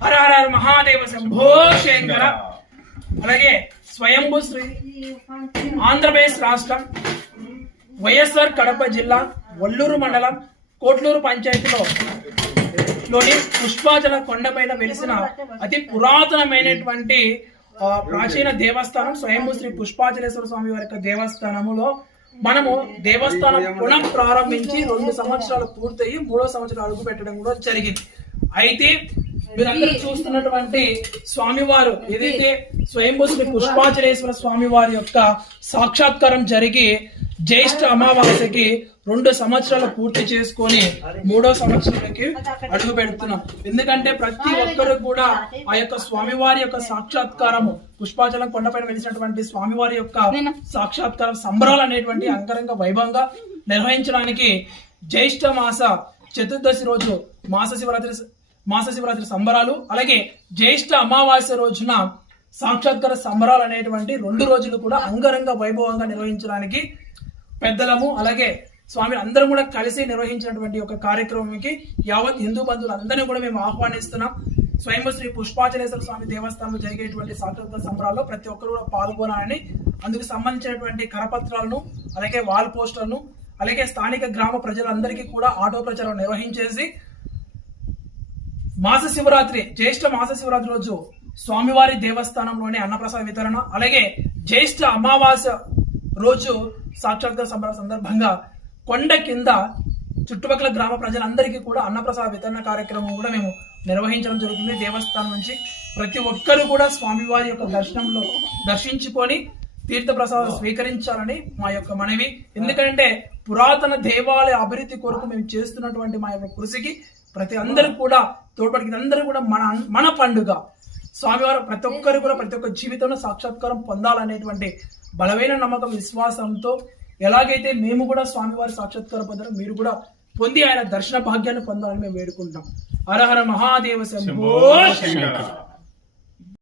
హర హర మహాదేవ శంభో శంకర అలాగే స్వయంభూ శ్రీ ఆంధ్రప్రదేశ్ రాష్ట్రం వైఎస్ఆర్ కడప జిల్లా వల్లూరు మండలం కోట్లూరు పంచాయతీలో లోని పుష్పాచల కొండపైన వెలిసిన అతి పురాతనమైనటువంటి ప్రాచీన దేవస్థానం స్వయంభూ శ్రీ పుష్పాచలేశ్వర స్వామి వారి యొక్క దేవస్థానములో మనము దేవస్థానం పునః ప్రారంభించి రెండు సంవత్సరాలు పూర్తయి మూడో సంవత్సరం అడుగు పెట్టడం కూడా జరిగింది. అయితే మీరందరూ చూస్తున్నటువంటి స్వామివారు ఏదైతే స్వయంభూ శ్రీ పుష్పాచలేశ్వర స్వామి వారి యొక్క సాక్షాత్కారం జరిగి జ్యేష్ఠ అమావాస్యకి రెండు సంవత్సరాలు పూర్తి చేసుకొని మూడో సంవత్సరానికి అడుగు పెడుతున్నాం. ఎందుకంటే ప్రతి ఒక్కరు కూడా ఆ యొక్క స్వామివారి యొక్క సాక్షాత్కారము పుష్పాచలం కొండపైన వెలిసినటువంటి స్వామివారి యొక్క సాక్షాత్కారం సంబరాలు అనేటువంటి అంగరంగ వైభవంగా నిర్వహించడానికి జ్యేష్ఠ మాస చతుర్దశి రోజు మాస శివరాత్రి మాస శివరాత్రి సంబరాలు అలాగే జ్యేష్ఠ అమావాస్య రోజున సాక్షాత్కార సంబరాలు అనేటువంటి రెండు రోజులు కూడా అంగరంగ వైభవంగా నిర్వహించడానికి పెద్దలము అలాగే స్వామి అందరం కూడా కలిసి నిర్వహించినటువంటి ఒక కార్యక్రమంకి యావత్ హిందూ బంధువులు అందరినీ కూడా మేము ఆహ్వానిస్తున్నాం. స్వయం శ్రీ పుష్పాచలేశ్వర స్వామి దేవస్థానంలో జరిగేటువంటి సాక్షాత్కార సంబరాల్లో ప్రతి ఒక్కరు కూడా పాల్గొనాలని అందుకు సంబంధించినటువంటి కరపత్రాలను అలాగే వాల్ పోస్టర్లను అలాగే స్థానిక గ్రామ ప్రజలందరికీ కూడా ఆటో ప్రచారం నిర్వహించేసి మాస శివరాత్రి జ్యేష్ఠ మాస శివరాత్రి రోజు స్వామివారి దేవస్థానంలోని అన్నప్రసాద వితరణ అలాగే జ్యేష్ఠ అమావాస్య రోజు సాక్షాత్కార సంబర సందర్భంగా కొండ కింద చుట్టుపక్కల గ్రామ ప్రజలందరికీ కూడా అన్నప్రసాద వితరణ కార్యక్రమం కూడా మేము నిర్వహించడం జరుగుతుంది. దేవస్థానం నుంచి ప్రతి ఒక్కరు కూడా స్వామివారి యొక్క దర్శనంలో దర్శించుకొని తీర్థప్రసాదం స్వీకరించాలని మా యొక్క మనవి. ఎందుకంటే పురాతన దేవాలయ అభివృద్ధి కొరకు మేము చేస్తున్నటువంటి మా యొక్క కృషికి ప్రతి అందరూ కూడా తోడ్పడికి అందరూ కూడా మన మన పండుగ. స్వామివారు ప్రతి ఒక్కరు కూడా ప్రతి ఒక్క జీవితంలో సాక్షాత్కారం పొందాలనేటువంటి బలమైన నమ్మకం విశ్వాసంతో ఎలాగైతే మేము కూడా స్వామివారి సాక్షాత్కారం పొందారో మీరు కూడా పొంది ఆయన దర్శన భాగ్యాన్ని పొందాలని మేము వేడుకుంటాం హర హర మహాదేవ శంభో